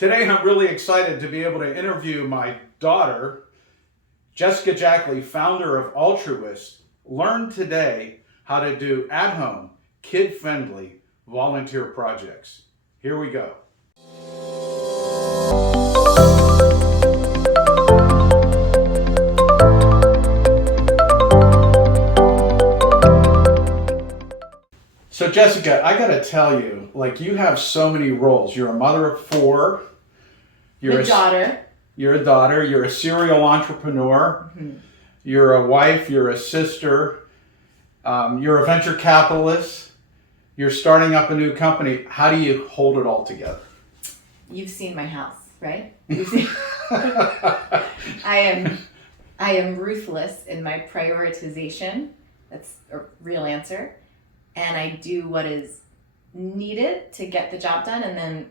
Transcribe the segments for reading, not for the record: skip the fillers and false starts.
Today, I'm really excited to be able to interview my daughter, Jessica Jackley, founder of Alltruists. Learn today how to do at-home, kid-friendly volunteer projects. Here we go. So Jessica, I gotta tell you, you have so many roles. You're a mother of four. You're a daughter. You're a daughter. You're a serial entrepreneur. Mm-hmm. You're a wife. You're a sister. You're a venture capitalist. You're starting up a new company. How do you hold it all together? You've seen my house, right? I am ruthless in my prioritization. That's a real answer. And I do what is needed to get the job done, and then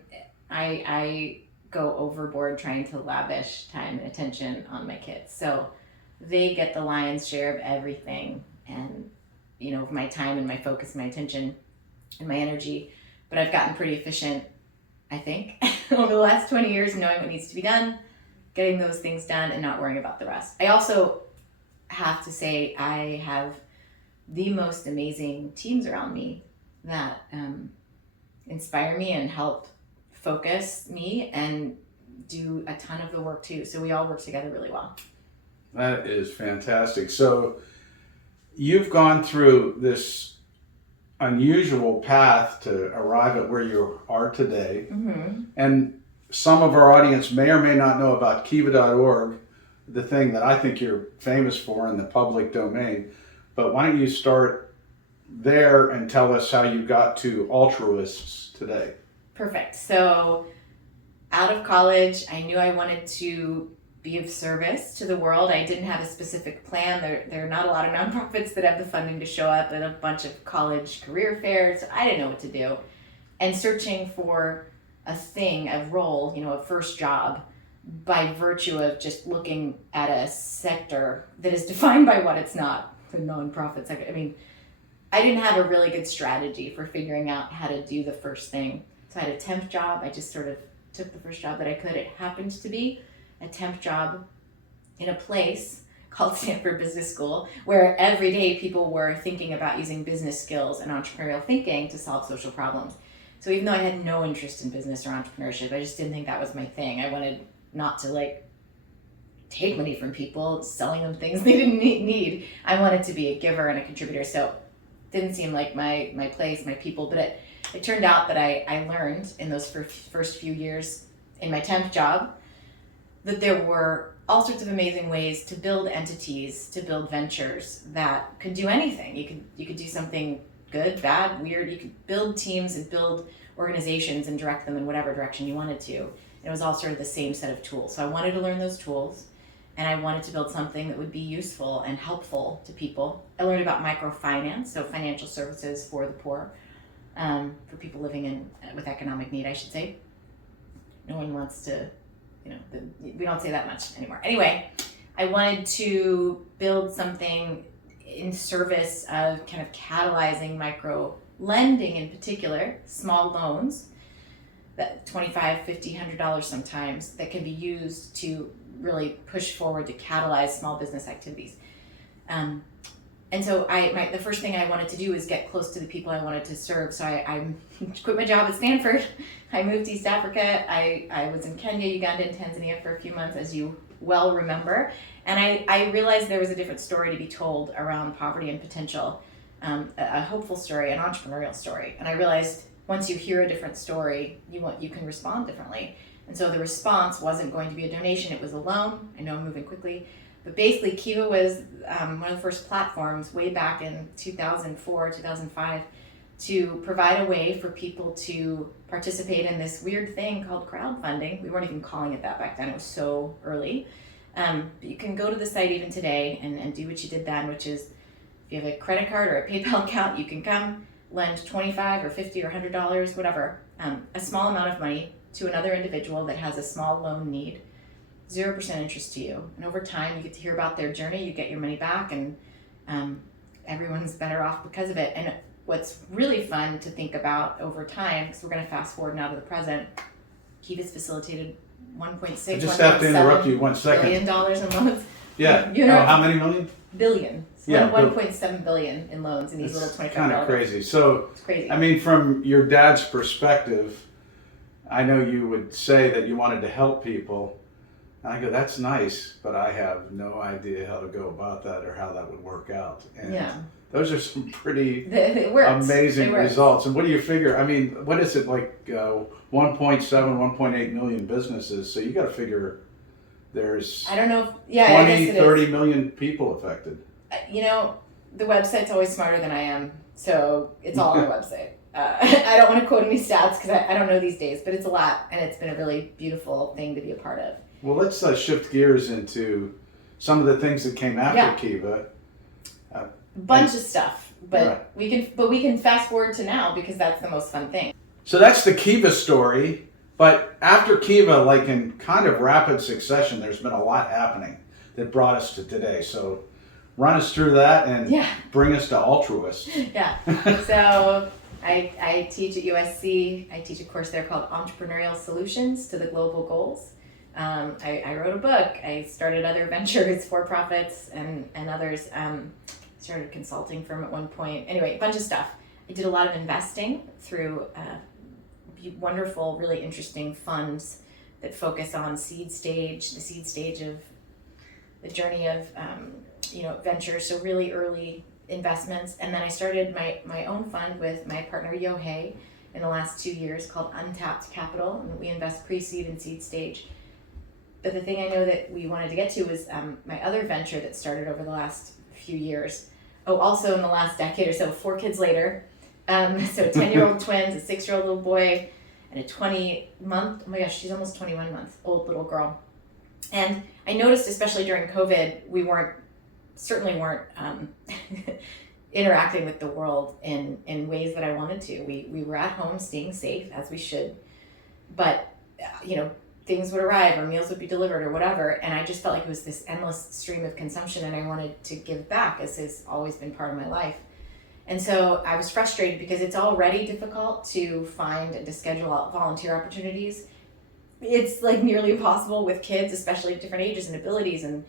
I go overboard trying to lavish time and attention on my kids. So they get the lion's share of everything, and my time and my focus, my attention and my energy. But I've gotten pretty efficient, I think, over the last 20 years, knowing what needs to be done, getting those things done, and not worrying about the rest. I also have to say I have the most amazing teams around me that inspire me and help focus me and do a ton of the work too. So we all work together really well. That is fantastic. So you've gone through this unusual path to arrive at where you are today. Mm-hmm. And some of our audience may or may not know about kiva.org, the thing that I think you're famous for in the public domain. But why don't you start there and tell us how you got to Alltruists today? Perfect. So out of college, I knew I wanted to be of service to the world. I didn't have a specific plan. There are not a lot of nonprofits that have the funding to show up at a bunch of college career fairs. I didn't know what to do. And searching for a thing, a role, a first job, by virtue of just looking at a sector that is defined by what it's not, the nonprofit sector. I didn't have a really good strategy for figuring out how to do the first thing. So I had a temp job. I just sort of took the first job that I could. It happened to be a temp job in a place called Stanford Business School, where every day people were thinking about using business skills and entrepreneurial thinking to solve social problems. So even though I had no interest in business or entrepreneurship, I just didn't think that was my thing. I wanted not to take money from people, selling them things they didn't need. I wanted to be a giver and a contributor. So it didn't seem like my place, my people, but it turned out that I learned in those first few years in my temp job that there were all sorts of amazing ways to build entities, to build ventures that could do anything. You could do something good, bad, weird. You could build teams and build organizations and direct them in whatever direction you wanted to. And it was all sort of the same set of tools. So I wanted to learn those tools, and I wanted to build something that would be useful and helpful to people. I learned about microfinance, so financial services for the poor, for people living with economic need, I should say. No one wants to, we don't say that much anymore. Anyway, I wanted to build something in service of kind of catalyzing micro lending, in particular, small loans, that $25, $50, $100 sometimes, that can be used to really push forward to catalyze small business activities. And so the first thing I wanted to do is get close to the people I wanted to serve. So I quit my job at Stanford. I moved to East Africa. I was in Kenya, Uganda, and Tanzania for a few months, as you well remember. And I realized there was a different story to be told around poverty and potential, a hopeful story, an entrepreneurial story. And I realized once you hear a different story, you can respond differently. And so the response wasn't going to be a donation, it was a loan. I know I'm moving quickly. But basically, Kiva was one of the first platforms way back in 2004, 2005 to provide a way for people to participate in this weird thing called crowdfunding. We weren't even calling it that back then. It was so early. But you can go to the site even today and do what you did then, which is if you have a credit card or a PayPal account, you can come lend $25 or $50 or $100, whatever, a small amount of money to another individual that has a small loan need. 0% interest to you. And over time, you get to hear about their journey, you get your money back, and everyone's better off because of it. And what's really fun to think about over time, because we're going to fast forward now to the present, Kiva's facilitated $1.6 I just have to interrupt you 1 second. billion dollars in loans. Yeah. You know, how many million? Billion. Yeah, 1.7 billion in loans in these little $25. Kind of crazy. So, It's crazy. I mean, from your dad's perspective, I know you would say that you wanted to help people. And I go, that's nice, but I have no idea how to go about that or how that would work out. And Yeah. those are some pretty It works. amazing It works. results. And what do you figure? I mean, what is it like 1.7, 1.8 million businesses? So you got to figure there's I don't know. I 20, guess it 30 is. million people affected. You know, the website's always smarter than I am, so it's all on the website. I don't want to quote any stats because I don't know these days, but it's a lot, and it's been a really beautiful thing to be a part of. Well, let's shift gears into some of the things that came after Kiva. Bunch of stuff, but Right. we can fast forward to now because that's the most fun thing. So that's the Kiva story. But after Kiva, like in kind of rapid succession, there's been a lot happening that brought us to today. So run us through that and bring us to Alltruists. Yeah. So I teach at USC. I teach a course there called Entrepreneurial Solutions to the Global Goals. I wrote a book. I started other ventures, for-profits, and others. Started a consulting firm at one point. Anyway, a bunch of stuff. I did a lot of investing through wonderful, really interesting funds that focus on the seed stage of the journey of ventures. So really early investments. And then I started my own fund with my partner Yohei in the last 2 years called Untapped Capital, and we invest pre-seed and seed stage. But the thing I know that we wanted to get to was my other venture that started over the last few years. Oh, also in the last decade or so, 4 kids later. So 10-year-old twins, a 6-year-old little boy, and a 20-month, oh my gosh, she's almost 21-month-old little girl. And I noticed, especially during COVID, we certainly weren't interacting with the world in ways that I wanted to. We were at home staying safe, as we should. But, things would arrive or meals would be delivered or whatever, and I just felt like it was this endless stream of consumption, and I wanted to give back, as has always been part of my life. And so I was frustrated because it's already difficult to find and to schedule out volunteer opportunities. It's like nearly impossible with kids, especially at different ages and abilities, and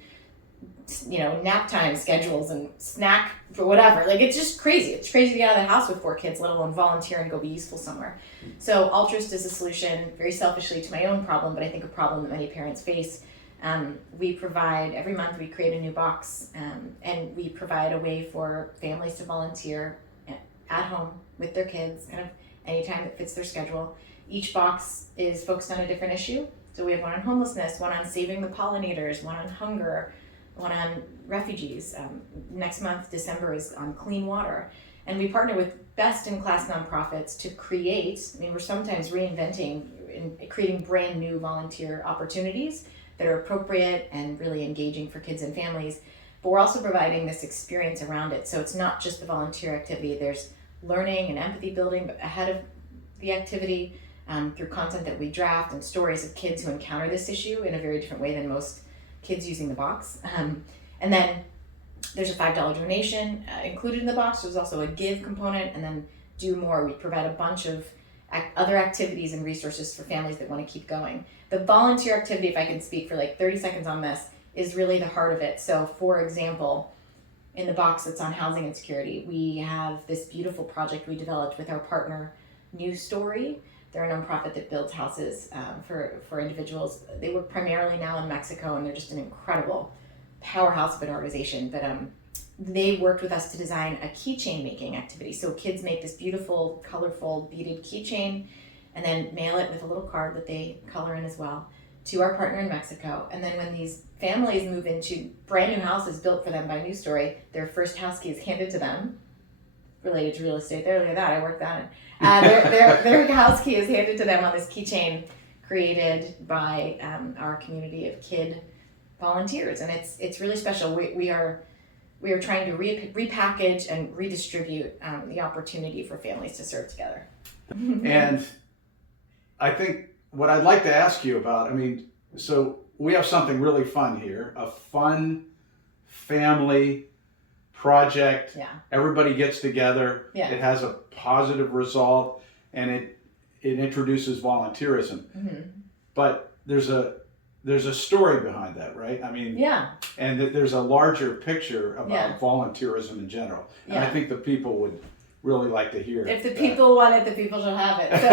nap time schedules and snack for whatever. Like, it's just crazy. It's crazy to get out of the house with 4 kids, let alone volunteer and go be useful somewhere. So Alltruists is a solution, very selfishly, to my own problem, but I think a problem that many parents face. We provide, every month we create a new box, and we provide a way for families to volunteer at home with their kids, kind of anytime that fits their schedule. Each box is focused on a different issue. So we have one on homelessness, one on saving the pollinators, one on hunger, one on refugees. Next month, December, is on clean water. And we partner with best-in-class nonprofits to create, we're sometimes reinventing and creating brand new volunteer opportunities that are appropriate and really engaging for kids and families. But we're also providing this experience around it. So it's not just the volunteer activity. There's learning and empathy building ahead of the activity through content that we draft and stories of kids who encounter this issue in a very different way than most kids using the box. And then there's a $5 donation included in the box. There's also a give component, and then do more. We provide a bunch of other activities and resources for families that want to keep going. The volunteer activity, if I can speak for like 30 seconds on this, is really the heart of it. So for example, in the box that's on housing insecurity, we have this beautiful project we developed with our partner New Story. They're a nonprofit that builds houses for individuals. They work primarily now in Mexico, and they're just an incredible powerhouse of an organization. But they worked with us to design a keychain making activity. So kids make this beautiful, colorful, beaded keychain, and then mail it with a little card that they color in as well to our partner in Mexico. And then when these families move into brand new houses built for them by New Story, their first house key is handed to them. Related to real estate, there, look at that, I worked that in. Their house key is handed to them on this keychain created by our community of kid volunteers, and it's really special. We are trying to repackage and redistribute the opportunity for families to serve together. And I think what I'd like to ask you about, so we have something really fun here, a fun family project. Yeah. Everybody gets together. Yeah. It has a positive result, and it introduces volunteerism. Mm-hmm. but there's a story behind that, right? I mean, Yeah. and there's a larger picture about Yeah. volunteerism in general. And I Yeah. think the people would really like to hear If the that. people want it, the people shall have it. So,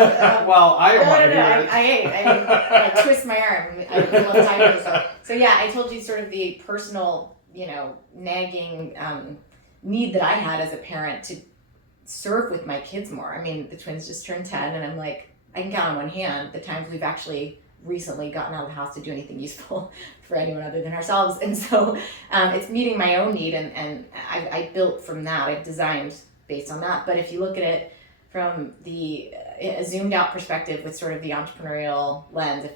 well, I don't want to hear it. I hate. I twist my arm. I love timers. So yeah, I told you sort of the personal, nagging need that I had as a parent to serve with my kids more. I mean, the twins just turned 10, and I'm like, I can count on one hand the times we've actually recently gotten out of the house to do anything useful for anyone other than ourselves. And so it's meeting my own need, and I built from that. I've designed based on that. But if you look at it from the a zoomed out perspective with sort of the entrepreneurial lens,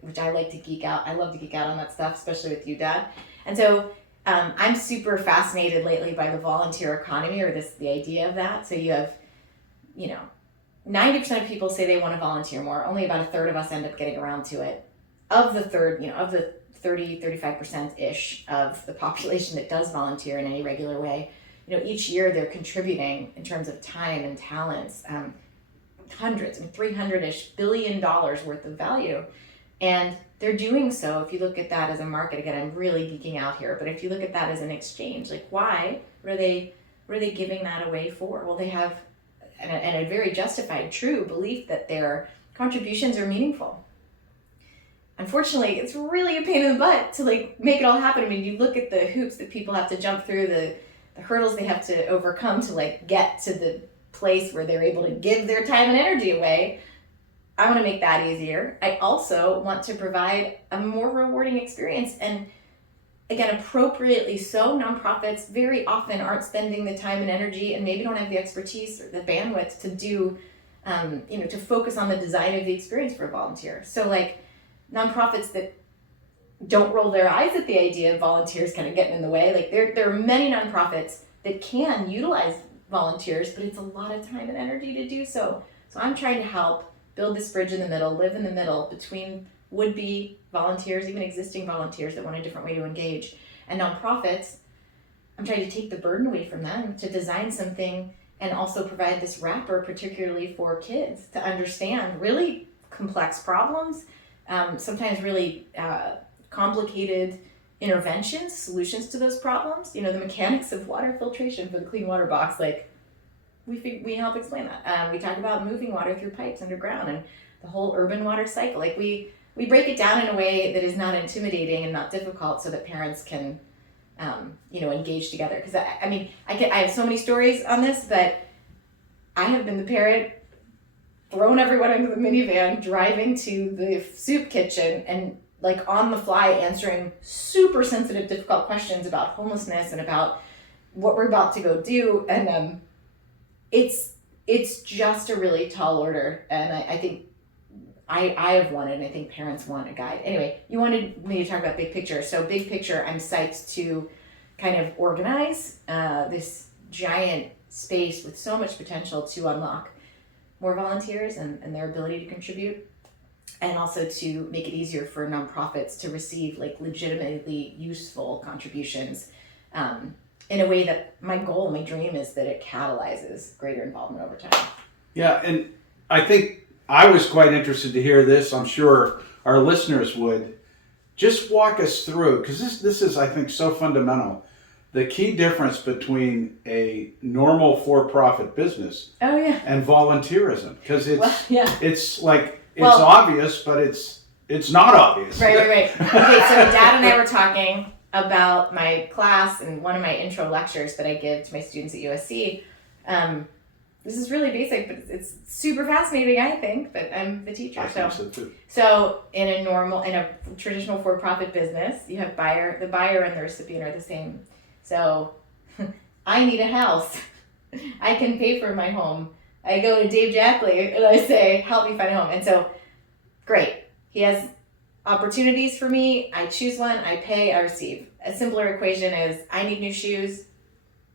which I like to geek out. I love to geek out on that stuff, especially with you, Dad. And so I'm super fascinated lately by the volunteer economy, or the idea of that. So you have, 90% of people say they want to volunteer more. Only about a third of us end up getting around to it. Of the 30, 35%-ish of the population that does volunteer in any regular way, each year they're contributing in terms of time and talents, hundreds, $300-ish billion worth of value. And they're doing so, if you look at that as a market, again, I'm really geeking out here, but if you look at that as an exchange, like why? What are they giving that away for? Well, they have a very justified, true belief that their contributions are meaningful. Unfortunately, it's really a pain in the butt to make it all happen. I mean, you look at the hoops that people have to jump through, the hurdles they have to overcome to get to the place where they're able to give their time and energy away. I want to make that easier. I also want to provide a more rewarding experience. And again, appropriately so, nonprofits very often aren't spending the time and energy, and maybe don't have the expertise or the bandwidth to do, to focus on the design of the experience for a volunteer. So nonprofits that don't roll their eyes at the idea of volunteers kind of getting in the way. There are many nonprofits that can utilize volunteers, but it's a lot of time and energy to do so. So I'm trying to help build this bridge in the middle, live in the middle between would-be volunteers, even existing volunteers that want a different way to engage, and nonprofits. I'm trying to take the burden away from them to design something and also provide this wrapper, particularly for kids, to understand really complex problems, sometimes really complicated interventions, solutions to those problems. The mechanics of water filtration for the clean water box, we help explain that. We talk about moving water through pipes underground and the whole urban water cycle. We break it down in a way that is not intimidating and not difficult, so that parents can, engage together. Because I have so many stories on this, but I have been the parent thrown everyone into the minivan, driving to the soup kitchen, and on the fly answering super sensitive, difficult questions about homelessness and about what we're about to go do. And it's just a really tall order. And I think I have wanted, and I think parents want a guide. Anyway, you wanted me to talk about big picture. So big picture, I'm psyched to kind of organize this giant space with so much potential to unlock more volunteers and their ability to contribute, and also to make it easier for nonprofits to receive legitimately useful contributions in a way that my dream is that it catalyzes greater involvement over time. Yeah, and I think I was quite interested to hear this. I'm sure our listeners would. Just walk us through, because this is, I think, so fundamental. The key difference between a normal for-profit business and volunteerism, because it's obvious, but it's not obvious. Right. Okay, so Dad and I were talking about my class and one of my intro lectures that I give to my students at USC. This is really basic, but it's super fascinating, I think, but I'm the teacher. I think so too. So in a traditional for-profit business, you have the buyer and the recipient are the same. So I need a house. I can pay for my home. I go to Dave Jackley and I say, help me find a home. And so, great. He has opportunities for me. I choose one, I pay, I receive. A simpler equation is I need new shoes.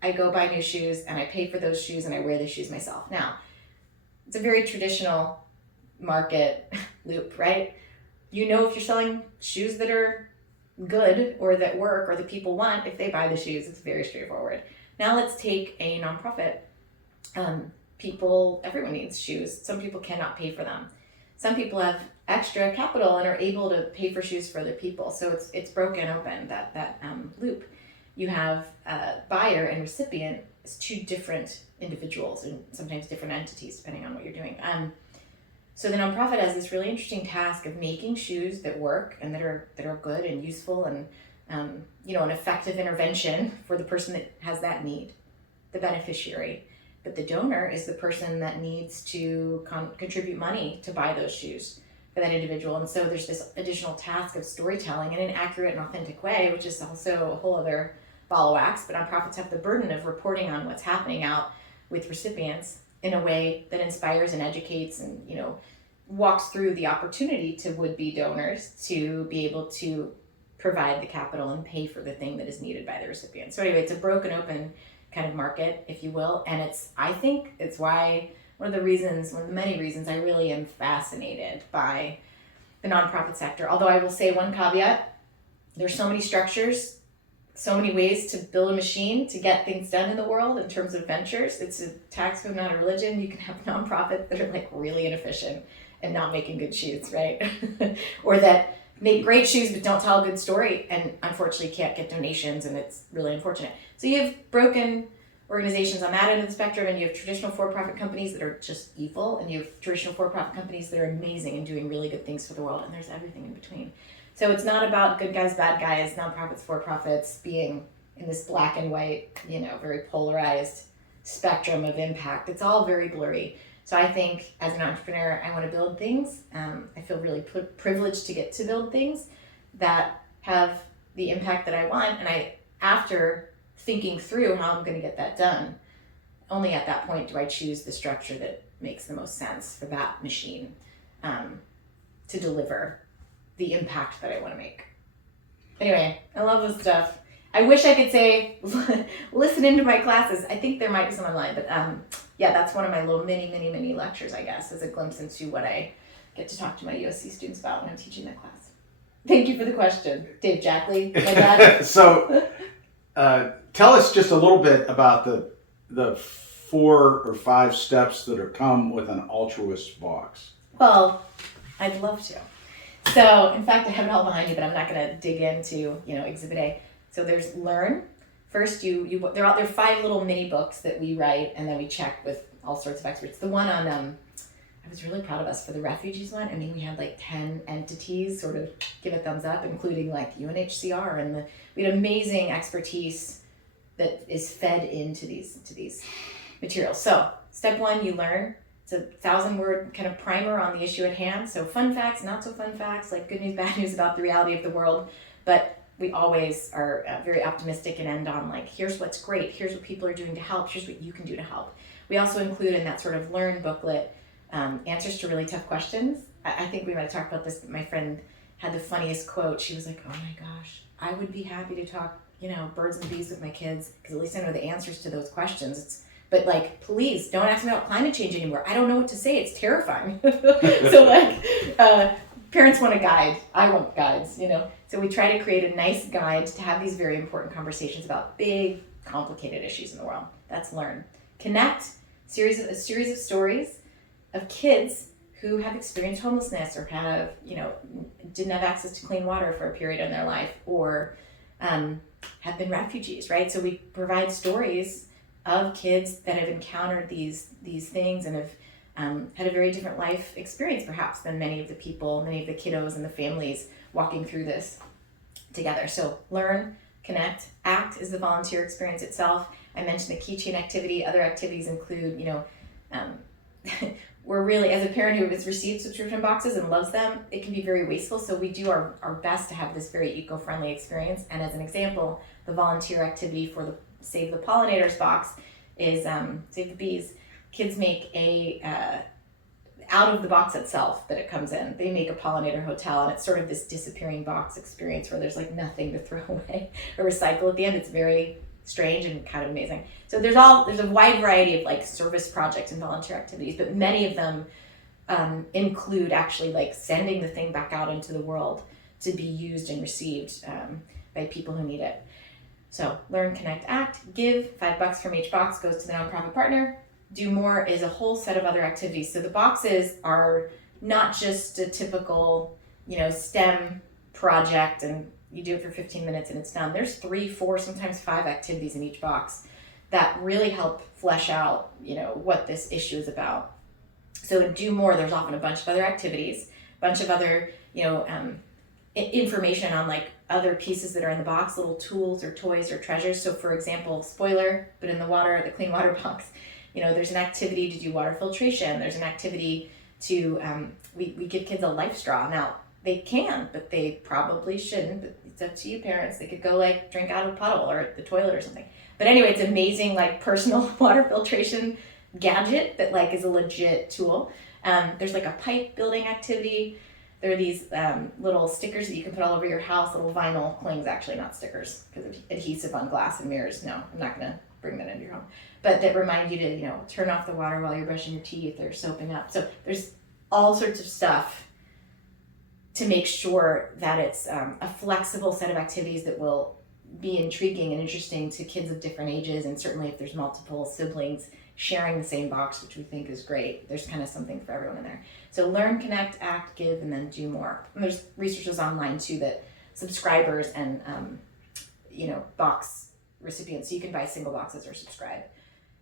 I go buy new shoes and I pay for those shoes and I wear the shoes myself. Now, it's a very traditional market loop, right? If you're selling shoes that are good or that work or that people want, if they buy the shoes, it's very straightforward. Now let's take a nonprofit. Everyone needs shoes. Some people cannot pay for them. Some people have extra capital and are able to pay for shoes for other people. So it's broken open, that loop. You have buyer and recipient as two different individuals and sometimes different entities depending on what you're doing. So the nonprofit has this really interesting task of making shoes that work and that are good and useful and an effective intervention for the person that has that need, the beneficiary. But the donor is the person that needs to contribute money to buy those shoes for that individual. And so there's this additional task of storytelling in an accurate and authentic way, which is also a whole other ball of wax. But nonprofits have the burden of reporting on what's happening out with recipients in a way that inspires and educates and, walks through the opportunity to would-be donors to be able to provide the capital and pay for the thing that is needed by the recipient. So anyway, it's a broken open kind of market, if you will. And I think it's why one of the many reasons I really am fascinated by the nonprofit sector. Although I will say one caveat, there's so many structures, so many ways to build a machine to get things done in the world in terms of ventures. It's a tax code, not a religion. You can have nonprofits that are like really inefficient and not making good shoes, right? Or that make great shoes but don't tell a good story and unfortunately can't get donations, and it's really unfortunate. So you have broken organizations on that end of the spectrum, and you have traditional for-profit companies that are just evil, and you have traditional for-profit companies that are amazing and doing really good things for the world, and there's everything in between. So it's not about good guys, bad guys, nonprofits, for-profits being in this black and white, very polarized spectrum of impact. It's all very blurry. So I think as an entrepreneur, I want to build things. I feel really privileged to get to build things that have the impact that I want. And after thinking through how I'm going to get that done, only at that point do I choose the structure that makes the most sense for that machine to deliver the impact that I want to make. Anyway, I love this stuff. I wish I could say, listen into my classes. I think there might be some online, but that's one of my little mini lectures, I guess, as a glimpse into what I get to talk to my USC students about when I'm teaching that class. Thank you for the question, Dave Jackley, my dad. So, tell us just a little bit about the 4 or 5 steps that come with an Alltruists box. Well, I'd love to. So, in fact, I have it all behind you, but I'm not going to dig into, Exhibit A. So there's learn. First, there are 5 little mini books that we write, and then we check with all sorts of experts. The one on, I was really proud of us for the refugees one. I mean, we had like 10 entities sort of give a thumbs up, including like UNHCR, and we had amazing expertise that is fed into these materials. So step 1, you learn. It's a 1,000-word kind of primer on the issue at hand. So fun facts, not so fun facts, like good news, bad news about the reality of the world, but we always are very optimistic and end on like, here's what's great, here's what people are doing to help, here's what you can do to help. We also include in that sort of learn booklet answers to really tough questions. I think we might have talked about this, but my friend had the funniest quote. She was like, oh my gosh, I would be happy to talk, birds and bees with my kids, because at least I know the answers to those questions. But like, please don't ask me about climate change anymore. I don't know what to say. It's terrifying. So like, parents want a guide. I want guides, So we try to create a nice guide to have these very important conversations about big, complicated issues in the world. That's learn. Connect, a series of stories of kids who have experienced homelessness or have, didn't have access to clean water for a period in their life, or have been refugees, right? So we provide stories of kids that have encountered these things and have had a very different life experience perhaps than many of the kiddos and the families walking through this together. So learn, connect, act is the volunteer experience itself. I mentioned the keychain activity. Other activities include, we're really, as a parent who has received subscription boxes and loves them, it can be very wasteful. So we do our best to have this very eco-friendly experience. And as an example, the volunteer activity for the Save the Pollinators box is Save the Bees. Kids make out of the box itself that it comes in, they make a pollinator hotel, and it's sort of this disappearing box experience where there's like nothing to throw away or recycle at the end. It's very strange and kind of amazing. So there's a wide variety of like service projects and volunteer activities, but many of them include actually like sending the thing back out into the world to be used and received by people who need it. So learn, connect, act, give. $5 from each box goes to the nonprofit partner. Do more is a whole set of other activities. So the boxes are not just a typical, STEM project and you do it for 15 minutes and it's done. There's 3, 4, sometimes 5 activities in each box that really help flesh out, what this issue is about. So in Do More, there's often a bunch of other activities, a bunch of other, information on like other pieces that are in the box, little tools or toys or treasures. So for example, spoiler, but in the clean water box, there's an activity to do water filtration. There's an activity to, we give kids a life straw. Now, they can, but they probably shouldn't. But it's up to you parents. They could go like drink out of a puddle or at the toilet or something. But anyway, it's amazing like personal water filtration gadget that like is a legit tool. There's like a pipe building activity. There are these little stickers that you can put all over your house, little vinyl clings, actually not stickers, because of adhesive on glass and mirrors. No, I'm not gonna bring that into your home. But that remind you to, turn off the water while you're brushing your teeth or soaping up. So there's all sorts of stuff to make sure that it's a flexible set of activities that will be intriguing and interesting to kids of different ages, and certainly if there's multiple siblings sharing the same box, which we think is great. There's kind of something for everyone in there. So learn, connect, act, give, and then do more. And there's researchers online too that subscribers and box recipients, so you can buy single boxes or subscribe,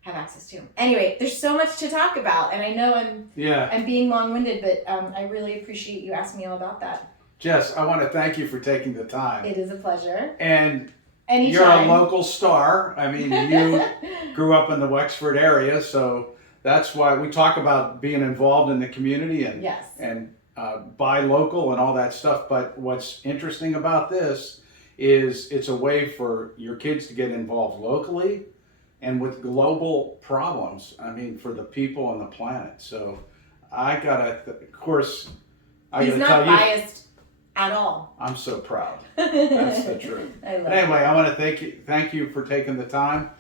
have access to. Anyway, there's so much to talk about, and I know I'm being long-winded, but I really appreciate you asking me all about that. Jess, I want to thank you for taking the time. It is a pleasure. And anytime. You're a local star. I mean, you grew up in the Wexford area, so that's why we talk about being involved in the community and yes. and buy local and all that stuff. But what's interesting about this is it's a way for your kids to get involved locally and with global problems. I mean, for the people on the planet. So I gotta, of course, He's not tell biased at all. I'm so proud. That's the truth. I love anyway, I want to thank you for taking the time.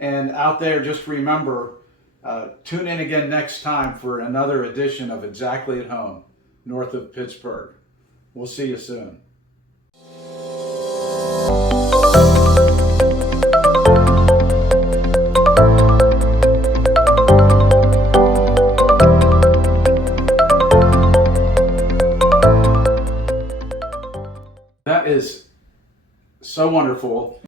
And out there, just remember, tune in again next time for another edition of Exactly at Home, north of Pittsburgh. We'll see you soon. That is so wonderful.